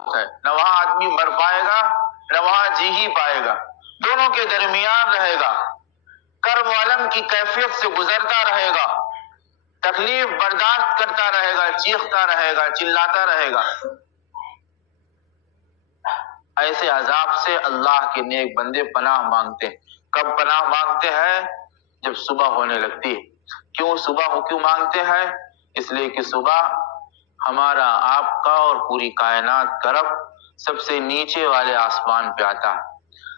ہے، نہ وہاں آدمی مر پائے گا نہ وہاں جی ہی پائے گا، دونوں کے درمیان رہے گا، کرب و الم کی کیفیت سے گزرتا رہے گا، تکلیف برداشت کرتا رہے گا، چیختا رہے گا، چلاتا رہے گا۔ ایسے عذاب سے اللہ کے نیک بندے پناہ مانگتے ہیں۔ کب پناہ مانگتے ہیں؟ جب صبح ہونے لگتی ہے۔ کیوں صبح کیوں مانگتے ہیں؟ اس لیے کہ صبح ہمارا آپ کا اور پوری کائنات کا رب سب سے نیچے والے آسمان پہ آتا ہے،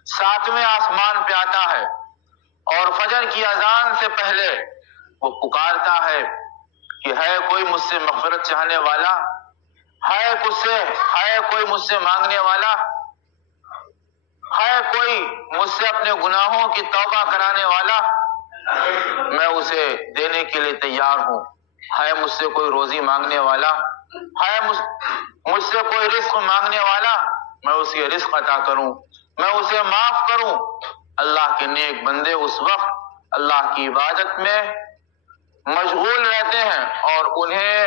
7ویں آسمان پہ آتا ہے، اور فجر کی اذان سے پہلے وہ پکارتا ہے کہ ہے کوئی مجھ سے مغفرت چاہنے والا، ہے کوئی مجھ سے مانگنے والا، ہے کوئی مجھ سے اپنے گناہوں کی توبہ کرانے والا، میں اسے دینے کے لیے تیار ہوں۔ ہے مجھ سے کوئی روزی مانگنے والا، ہے مجھ سے کوئی رزق مانگنے والا، میں اسے رزق عطا کروں، میں اسے معاف کروں۔ اللہ کے نیک بندے اس وقت اللہ کی عبادت میں مشغول رہتے ہیں، اور انہیں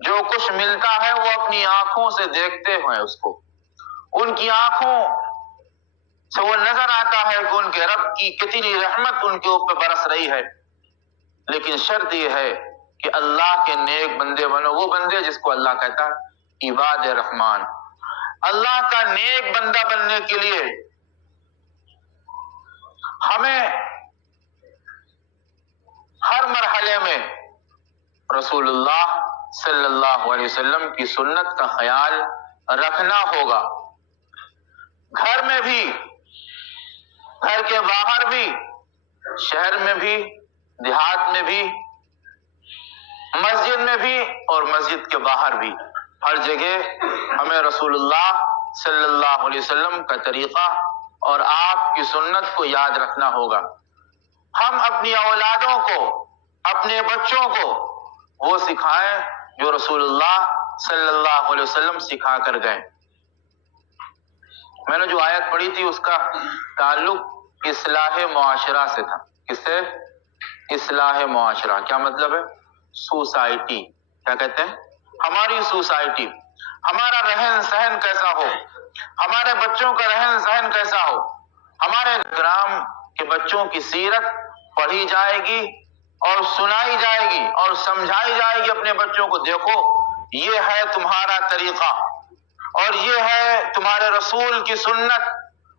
جو کچھ ملتا ہے وہ اپنی آنکھوں سے دیکھتے ہیں، اس کو ان کی آنکھوں سے وہ نظر آتا ہے کہ ان کے رب کی کتنی رحمت ان کے اوپر برس رہی ہے۔ لیکن شرط یہ ہے کہ اللہ کے نیک بندے بنو، وہ بندے جس کو اللہ کہتا ہے عباد رحمان۔ اللہ کا نیک بندہ بننے کے لیے ہمیں ہر مرحلے میں رسول اللہ صلی اللہ علیہ وسلم کی سنت کا خیال رکھنا ہوگا، گھر میں بھی، گھر کے باہر بھی، شہر میں بھی، دیہات میں بھی، مسجد میں بھی اور مسجد کے باہر بھی، ہر جگہ ہمیں رسول اللہ صلی اللہ علیہ وسلم کا طریقہ اور آپ کی سنت کو یاد رکھنا ہوگا۔ ہم اپنی اولادوں کو، اپنے بچوں کو وہ سکھائیں جو رسول اللہ صلی اللہ علیہ وسلم سکھا کر گئے۔ میں نے جو آیت پڑھی تھی اس کا تعلق اصلاح معاشرہ سے تھا۔ کس سے؟ اصلاح معاشرہ کیا مطلب ہے؟ سوسائٹی، کیا کہتے ہیں؟ ہماری سوسائٹی، ہمارا رہن سہن کیسا ہو، ہمارے بچوں کا رہن سہن کیسا ہو، ہمارے گرام کے بچوں کی سیرت پڑھی جائے گی اور سنائی جائے گی اور سمجھائی جائے گی اپنے بچوں کو، دیکھو یہ ہے تمہارا طریقہ، اور یہ ہے تمہارے رسول کی سنت،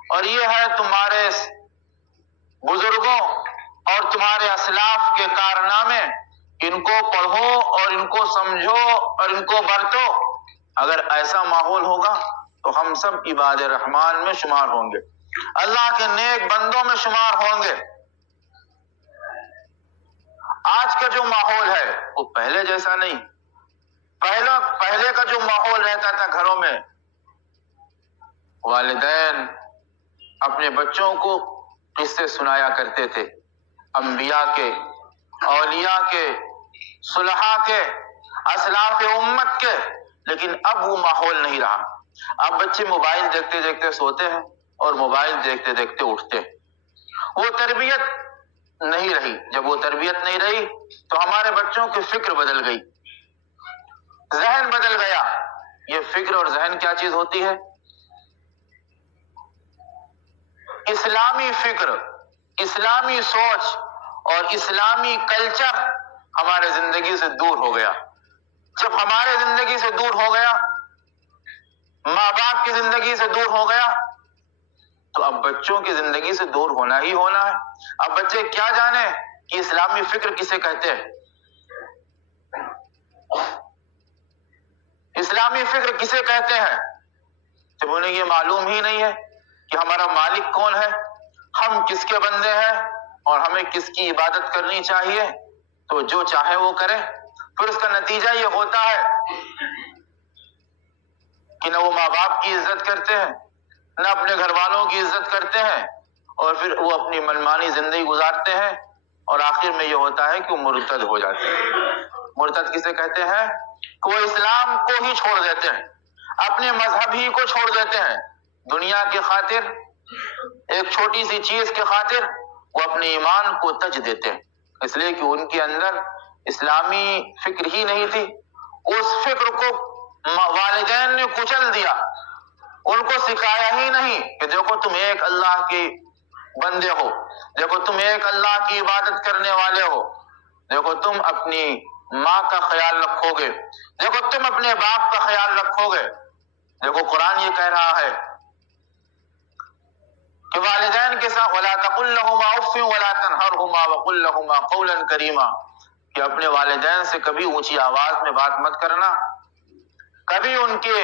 اور یہ ہے تمہارے بزرگوں اور تمہارے اسلاف کے کارنامے، ان کو پڑھو اور ان کو سمجھو اور ان کو برتو۔ اگر ایسا ماحول ہوگا تو ہم سب عباد رحمان میں شمار ہوں گے، اللہ کے نیک بندوں میں شمار ہوں گے۔ آج کا جو ماحول ہے وہ پہلے جیسا نہیں۔ پہلے کا جو ماحول رہتا تھا گھروں میں، والدین اپنے بچوں کو قصے سنایا کرتے تھے، انبیاء کے، اولیاء کے، صلحاء کے، اسلاف امت کے، لیکن اب وہ ماحول نہیں رہا۔ اب بچے موبائل دیکھتے دیکھتے سوتے ہیں اور موبائل دیکھتے دیکھتے اٹھتے ہیں۔ وہ تربیت نہیں رہی۔ جب وہ تربیت نہیں رہی تو ہمارے بچوں کی فکر بدل گئی، ذہن بدل گیا۔ یہ فکر اور ذہن کیا چیز ہوتی ہے؟ اسلامی فکر، اسلامی سوچ اور اسلامی کلچر ہمارے زندگی سے دور ہو گیا۔ جب ہمارے زندگی سے دور ہو گیا، ماں باپ کی زندگی سے دور ہو گیا، تو اب بچوں کی زندگی سے دور ہونا ہی ہونا ہے۔ اب بچے کیا جانے کہ اسلامی فکر کسے کہتے ہیں، اسلامی فکر کسے کہتے ہیں، جب انہیں یہ معلوم ہی نہیں ہے کہ ہمارا مالک کون ہے، ہم کس کے بندے ہیں اور ہمیں کس کی عبادت کرنی چاہیے، تو جو چاہے وہ کرے۔ پھر اس کا نتیجہ یہ ہوتا ہے کہ نہ وہ ماں باپ کی عزت کرتے ہیں، نہ اپنے گھر والوں کی عزت کرتے ہیں، اور پھر وہ اپنی منمانی زندگی گزارتے ہیں، اور آخر میں یہ ہوتا ہے کہ وہ مرتد ہو جاتے ہیں۔ مرتد کسے کہتے ہیں؟ کہ وہ اسلام کو ہی چھوڑ دیتے ہیں، اپنے مذہب ہی کو چھوڑ دیتے ہیں، دنیا کی خاطر، ایک چھوٹی سی چیز کے خاطر وہ اپنے ایمان کو تج دیتے ہیں، اس لیے کہ ان کے اندر اسلامی فکر ہی نہیں تھی۔ اس فکر کو والدین نے کچل دیا، ان کو سکھایا ہی نہیں کہ دیکھو تم ایک اللہ کے بندے ہو، دیکھو تم ایک اللہ کی عبادت کرنے والے ہو، دیکھو تم اپنی ماں کا خیال رکھو گے، دیکھو تم اپنے باپ کا خیال رکھو گے۔ دیکھو قرآن یہ کہہ رہا ہے کہ والدین کے ساتھ وَلَا تَقُلْ لَهُمَا أُفٍّ وَلَا تَنْهَرْهُمَا وَقُلْ لَهُمَا قَوْلًا كَرِيمًا، کہ اپنے والدین سے کبھی اونچی آواز میں بات مت کرنا، کبھی ان کے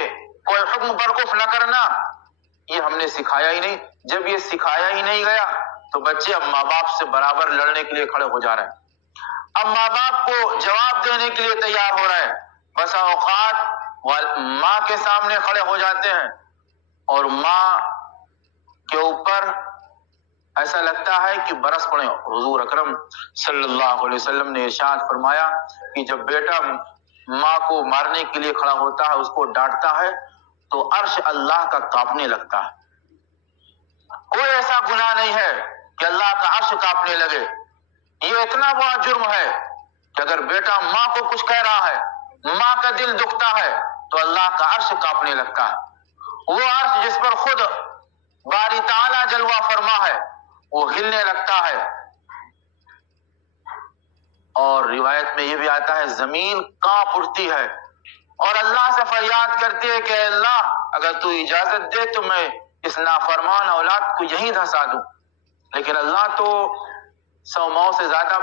کوئی حکم پر کفر نہ کرنا، یہ ہم نے سکھایا ہی نہیں۔ جب یہ سکھایا ہی نہیں گیا تو بچے اب ماں باپ سے برابر لڑنے کے لیے کھڑے ہو جا رہے ہیں، اب ماں باپ کو جواب دینے کے لیے تیار ہو رہے ہیں۔ بسا اوقات ماں کے سامنے کھڑے ہو جاتے ہیں اور ماں کے اوپر ایسا لگتا ہے کہ برس پڑے۔ حضور اکرم صلی اللہ علیہ وسلم نے ارشاد فرمایا کہ جب بیٹا ماں کو مارنے کے لیے کھڑا ہوتا ہے، اس کو ڈانٹتا ہے تو عرش اللہ کا کانپنے لگتا ہے۔ کوئی ایسا گناہ نہیں ہے کہ اللہ کا عرش کانپنے لگے۔ یہ اتنا بڑا جرم ہے کہ اگر بیٹا ماں کو کچھ کہہ رہا ہے، ماں کا دل دکھتا ہے تو اللہ کا عرش کانپنے لگتا ہے۔ وہ عرش جس پر خود باری تعالیٰ جلوہ فرما ہے وہ ہلنے لگتا ہے۔ اور روایت میں یہ بھی آتا ہے زمین کانپ اٹھتی ہے اور اللہ سے فریاد کرتی ہے کہ اللہ اگر تو اجازت دے تو میں اس نافرمان اولاد کو یہیں دھسا دوں، لیکن اللہ تو 100 ماؤں سے زیادہ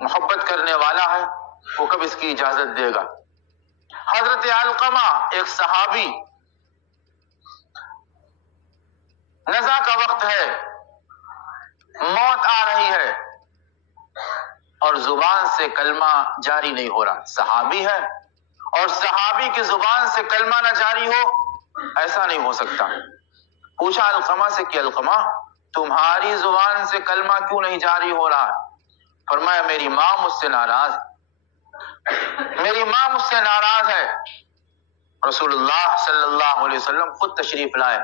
محبت کرنے والا ہے، وہ کب اس کی اجازت دے گا۔ حضرت علقمہ ایک صحابی، نزا کا وقت ہے، موت آ رہی ہے اور زبان سے کلمہ جاری نہیں ہو رہا، صحابی ہے اور صحابی کی زبان سے کلمہ نہ جاری ہو، ایسا نہیں ہو سکتا۔ پوچھا علقمہ سے کہ علقمہ تمہاری زبان سے کلمہ کیوں نہیں جاری ہو رہا ہے؟ فرمایا میری ماں مجھ سے ناراض، میری ماں مجھ سے ناراض ہے۔ رسول اللہ صلی اللہ علیہ وسلم خود تشریف لائے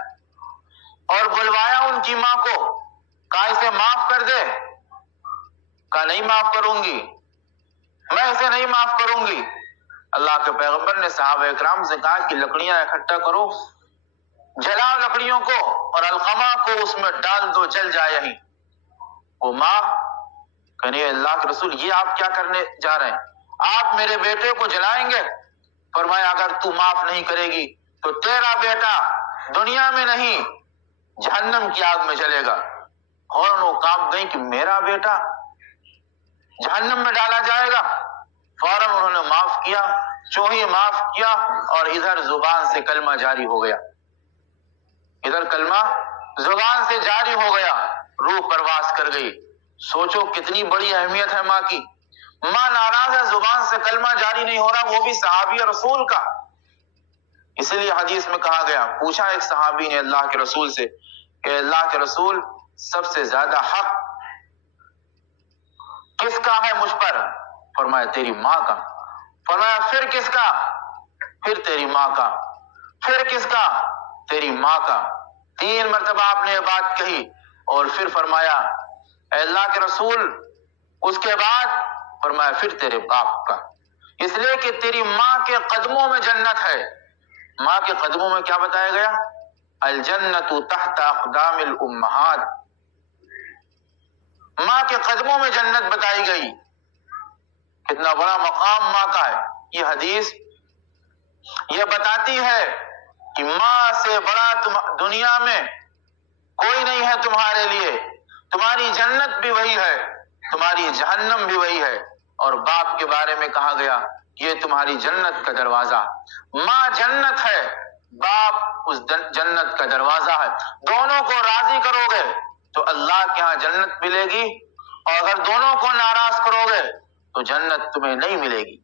اور بلوایا ان کی ماں کو، کہا اسے معاف کر دے، کہا نہیں معاف کروں گی، میں اسے نہیں معاف کروں گی۔ اللہ کے پیغمبر نے صحابہ اکرام سے کہا کہ لکڑیاں اکٹھا کرو، جلاؤ لکڑیوں کو اور علقمہ کو اس میں ڈال دو، جل جائے یہیں۔ وہ ماں کہنے اللہ کے رسول یہ آپ کیا کرنے جا رہے ہیں؟ آپ میرے بیٹے کو جلائیں گے؟ فرمایا اگر تو معاف نہیں کرے گی تو تیرا بیٹا دنیا میں نہیں جہنم کی آگ میں جلے گا۔ فوراً وہ کانپ گئی کہ میرا بیٹا جہنم میں ڈالا جائے گا۔ فوراً انہوں نے معاف کیا، چونہی معاف کیا اور ادھر زبان سے کلمہ جاری ہو گیا، ادھر کلمہ زبان سے جاری ہو گیا، روح پرواز کر گئی۔ سوچو کتنی بڑی اہمیت ہے ماں کی۔ ماں ناراض ہے، زبان سے کلمہ جاری نہیں ہو رہا، وہ بھی صحابی رسول کا۔ اسی لیے حدیث میں کہا گیا، پوچھا ایک صحابی نے اللہ کے رسول سے کہ اللہ کے رسول سب سے زیادہ حق کس کا ہے مجھ پر؟ فرمایا تیری ماں کا۔ فرمایا پھر کس کا؟ پھر تیری ماں کا۔ پھر کس کا؟ تیری ماں کا۔ 3 مرتبہ آپ نے یہ بات کہی اور پھر فرمایا اے اللہ کے رسول اس کے بعد؟ فرمایا پھر تیرے باپ کا، اس لیے کہ تیری ماں کے قدموں میں جنت ہے۔ ماں کے قدموں میں کیا بتایا گیا؟ الجنت تحت اقدام الامہات، ماں کے قدموں میں جنت بتائی گئی۔ کتنا بڑا مقام ماں کا ہے۔ یہ حدیث یہ بتاتی ہے کہ ماں سے بڑا دنیا میں کوئی نہیں ہے تمہارے لیے، تمہاری جنت بھی وہی ہے، تمہاری جہنم بھی وہی ہے۔ اور باپ کے بارے میں کہا گیا یہ تمہاری جنت کا دروازہ، ماں جنت ہے، باپ اس جنت کا دروازہ ہے۔ دونوں کو راضی کرو گے تو اللہ کے ہاں جنت ملے گی، اور اگر دونوں کو ناراض کرو گے تو جنت تمہیں نہیں ملے گی۔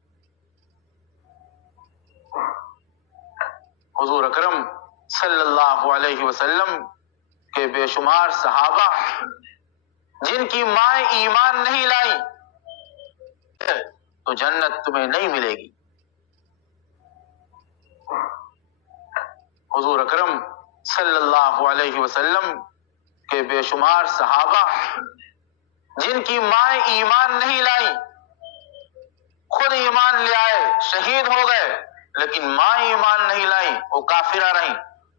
حضور اکرم صلی اللہ علیہ وسلم کے بے شمار صحابہ جن کی مائیں ایمان نہیں لائی تو جنت تمہیں نہیں ملے گی۔ حضور اکرم صلی اللہ علیہ وسلم کے بے شمار صحابہ جن کی مائیں ایمان نہیں لائی، خود ایمان لے آئے، شہید ہو گئے، لیکن ماں ایمان نہیں لائی، وہ کافرہ رہی۔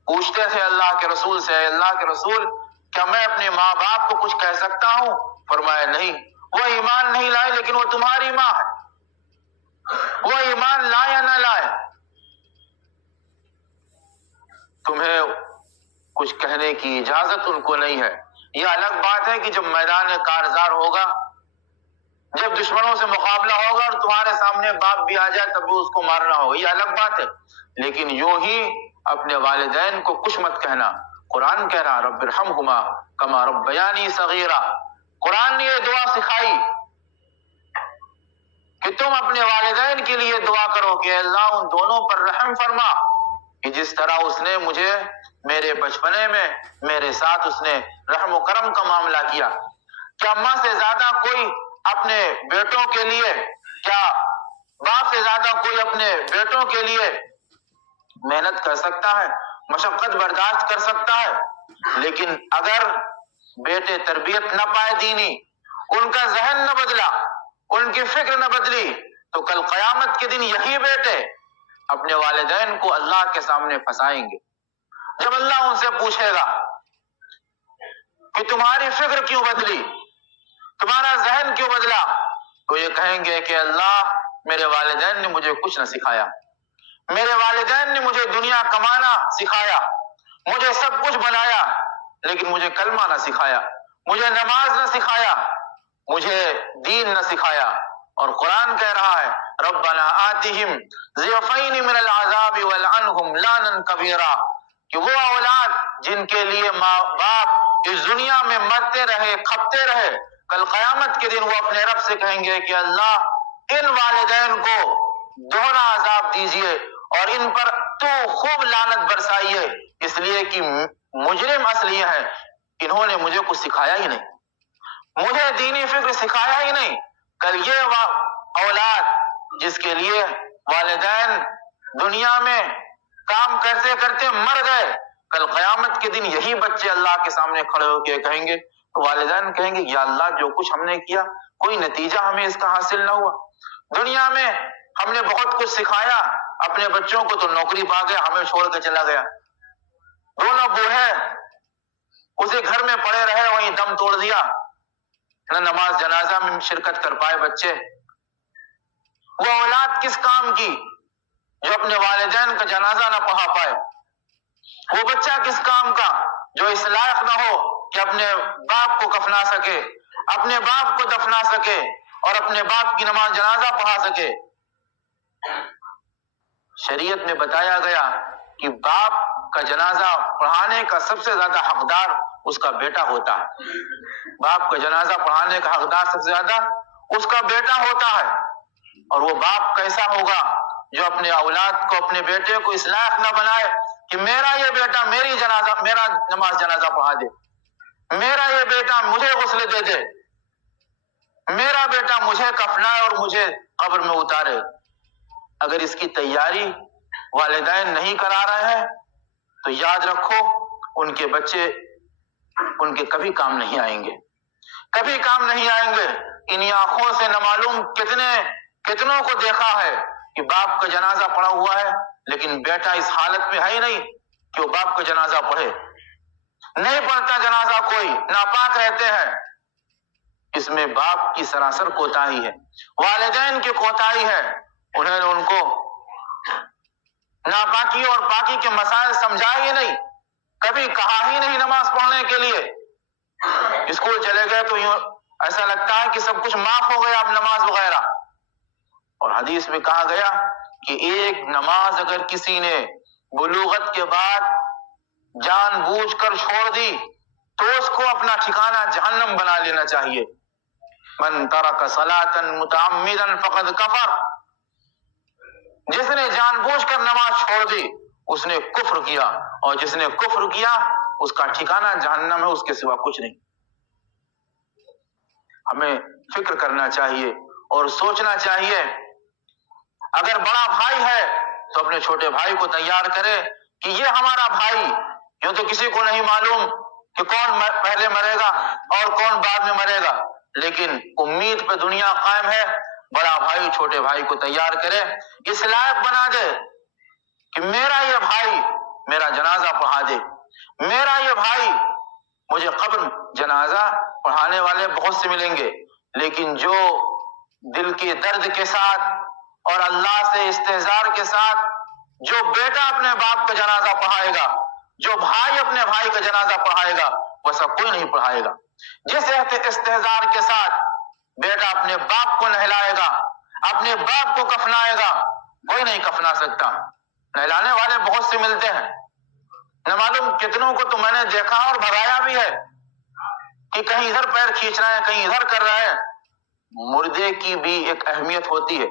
پوچھتے تھے اللہ کے رسول سے، اے اللہ کے رسول کیا میں اپنے ماں باپ کو کچھ کہہ سکتا ہوں؟ فرمایا نہیں، وہ ایمان نہیں لائے لیکن وہ تمہاری ماں ہے، وہ ایمان لائے یا نہ لائے تمہیں کچھ کہنے کی اجازت ان کو نہیں ہے۔ یہ الگ بات ہے کہ جب میدان کارزار ہوگا، جب دشمنوں سے مقابلہ ہوگا اور تمہارے سامنے باپ بھی آ جائے تب بھی اس کو مارنا ہوگا، یہ الگ بات ہے، لیکن یوں ہی اپنے والدین کو کچھ مت کہنا۔ قرآن کہہ رہا رب ارحمہما کما ربیانی صغیرا، قرآن نے یہ دعا سکھائی کہ تم اپنے والدین کے لیے دعا کرو کہ اللہ ان دونوں پر رحم فرما کہ جس طرح اس نے مجھے میرے بچپنے میں میرے ساتھ اس نے رحم و کرم کا معاملہ کیا۔ کیا ماں سے زیادہ کوئی اپنے بیٹوں کے لیے، کیا باپ سے زیادہ کوئی اپنے بیٹوں کے لیے محنت کر سکتا ہے، مشقت برداشت کر سکتا ہے؟ لیکن اگر بیٹے تربیت نہ پائے دینی، ان کا ذہن نہ بدلا، ان کی فکر نہ بدلی، تو کل قیامت کے دن یہی بیٹے اپنے والدین کو اللہ کے سامنے پھنسائیں گے۔ جب اللہ ان سے پوچھے گا کہ تمہاری فکر کیوں بدلی، تمہارا ذہن کیوں بدلا، تو یہ کہیں گے کہ اللہ میرے والدین نے مجھے کچھ نہ سکھایا، میرے والدین نے مجھے دنیا کمانا سکھایا، مجھے سب کچھ بنایا، لیکن مجھے کلمہ نہ سکھایا، مجھے نماز نہ سکھایا، مجھے دین نہ سکھایا۔ اور قرآن کہہ رہا ہے ربنا آتہم ضعفین من العذاب والعنہم لانا کبیرا، کہ وہ اولاد جن کے لیے ماں باپ اس دنیا میں مرتے رہے، کھپتے رہے، کل قیامت کے دن وہ اپنے رب سے کہیں گے کہ اللہ ان والدین کو دوہرا عذاب دیجئے اور ان پر تو خوب لعنت برسائیے، اس لیے کہ مجرم اصل یہ ہے انہوں نے مجھے کچھ سکھایا ہی نہیں، مجھے دینی فکر سکھایا ہی نہیں۔ کل یہ اولاد جس کے لیے والدین دنیا میں کام کرتے کرتے مر گئے، کل قیامت کے دن یہی بچے اللہ کے سامنے کھڑے ہو کے کہیں گے، والدین کہیں گے یا اللہ جو کچھ ہم نے کیا کوئی نتیجہ ہمیں اس کا حاصل نہ ہوا، دنیا میں ہم نے بہت کچھ سکھایا اپنے بچوں کو تو نوکری پا گیا ہمیں چھوڑ کے چلا گیا، دونوں بوڑھے اسی گھر میں پڑے رہے وہیں دم توڑ دیا، نہ نماز جنازہ میں شرکت کر پائے بچے۔ وہ اولاد کس کام کی جو اپنے والدین کا جنازہ نہ پڑھا پائے، وہ بچہ کس کام کا جو اس لائق نہ ہو کہ اپنے باپ کو کفنا سکے، اپنے باپ کو دفنا سکے اور اپنے باپ کی نماز جنازہ پڑھا سکے۔ شریعت میں بتایا گیا کہ باپ کا جنازہ پڑھانے کا سب سے زیادہ حقدار اس کا بیٹا ہوتا ہے، باپ کا جنازہ پڑھانے کا حقدار سب سے زیادہ اس کا بیٹا ہوتا ہے۔ اور وہ باپ کیسا ہوگا جو اپنے اولاد کو، اپنے بیٹے کو اس لائق نہ بنائے کہ میرا یہ بیٹا میرا نماز جنازہ پڑھا دے، میرا یہ بیٹا مجھے غسل دے دے، میرا بیٹا مجھے کفنائے اور مجھے قبر میں اتارے۔ اگر اس کی تیاری والدین نہیں کرا رہے ہیں تو یاد رکھو ان کے بچے ان کے کبھی کام نہیں آئیں گے، کبھی کام نہیں آئیں گے۔ انہی آنکھوں سے نہ معلوم کتنوں کو دیکھا ہے کہ باپ کا جنازہ پڑا ہوا ہے لیکن بیٹا اس حالت میں ہے ہی نہیں کہ وہ باپ کا جنازہ پڑھے، نہیں پڑھتا جنازہ، کوئی ناپاک رہتے ہیں۔ اس میں باپ کی سراسر کوتاہی ہے، والدین کی کوتاہی ہے، انہوں نے ان کو ناپاکی اور پاکی کے مسائل سمجھائے ہی نہیں، کبھی کہا ہی نہیں نماز پڑھنے کے لیے۔ اسکول چلے گئے تو یوں ایسا لگتا ہے کہ سب کچھ معاف ہو گیا اب نماز وغیرہ۔ اور حدیث میں کہا گیا کہ ایک نماز اگر کسی نے بلوغت کے بعد جان بوجھ کر چھوڑ دی تو اس کو اپنا ٹھکانہ جہنم بنا لینا چاہیے۔ من ترک صلاۃ متعمدا فقد کفر، جس نے جان بوجھ کر نماز چھوڑ دی اس نے کفر کیا، اور جس نے کفر کیا اس کا ٹھکانہ جہنم ہے، اس کے سوا کچھ نہیں۔ ہمیں فکر کرنا چاہیے اور سوچنا چاہیے، اگر بڑا بھائی ہے تو اپنے چھوٹے بھائی کو تیار کرے کہ یہ ہمارا بھائی، یوں تو کسی کو نہیں معلوم کہ کون پہلے مرے گا اور کون بعد میں مرے گا، لیکن امید پہ دنیا قائم ہے، بڑا بھائی چھوٹے بھائی کو تیار کرے، اس لائق بنا دے کہ میرا یہ بھائی میرا جنازہ پڑھا دے، میرا یہ بھائی مجھے قبر جنازہ پڑھانے والے بہت سے ملیں گے، لیکن جو دل کے درد کے ساتھ اور اللہ سے استحضار کے ساتھ جو بیٹا اپنے باپ کا جنازہ پڑھائے گا، جو بھائی اپنے بھائی کا جنازہ پڑھائے گا، ویسا کوئی نہیں پڑھائے گا۔ جس استحضار کے ساتھ بیٹا اپنے باپ کو نہلائے گا، اپنے باپ کو کفنائے گا، کوئی نہیں کفنا سکتا۔ نہلانے والے بہت سے ملتے ہیں، نہ معلوم کتنوں کو تو میں نے دیکھا اور بھگایا بھی ہے کہ کہیں ادھر پیر کھینچ رہا ہے، کہیں ادھر کر رہا ہے۔ مردے کی بھی ایک اہمیت ہوتی ہے،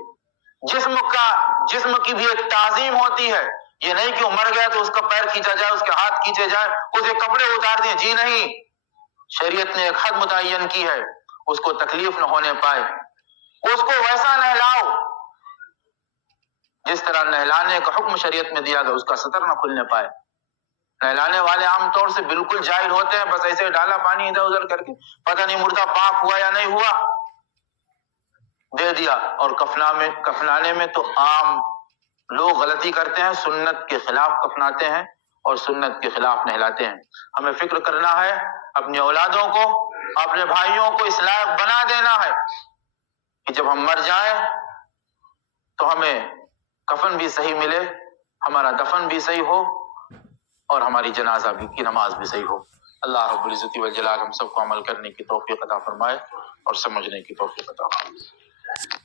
جسم کی بھی ایک تعظیم ہوتی ہے۔ یہ نہیں کہ وہ مر گیا تو اس کا پیر کھینچا جائے، اس کے ہاتھ کھینچے جائے، اسے کپڑے اتار دیں، جی نہیں، شریعت نے ایک حد متعین کی ہے، اس کو تکلیف نہ ہونے پائے، اس کو ویسا نہلاؤ جس طرح نہلانے کا حکم شریعت میں دیا گیا، اس کا سطر نہ کھلنے پائے۔ نہلانے والے عام طور سے بالکل جاہل ہوتے ہیں، بس ایسے ڈالا پانی ادھر ادھر کر کے، پتہ نہیں مردہ پاک ہوا یا نہیں ہوا، دے دیا۔ اور کفنانے میں تو عام لوگ غلطی کرتے ہیں، سنت کے خلاف کفناتے ہیں اور سنت کے خلاف نہلاتے ہیں۔ ہمیں فکر کرنا ہے، اپنی اولادوں کو، اپنے بھائیوں کو اس لائق بنا دینا ہے کہ جب ہم مر جائیں تو ہمیں کفن بھی صحیح ملے، ہمارا دفن بھی صحیح ہو اور ہماری جنازہ کی نماز بھی صحیح ہو۔ اللہ رب العزت والجلال ہم سب کو عمل کرنے کی توفیق عطا فرمائے اور سمجھنے کی توفیق عطا فرمائے۔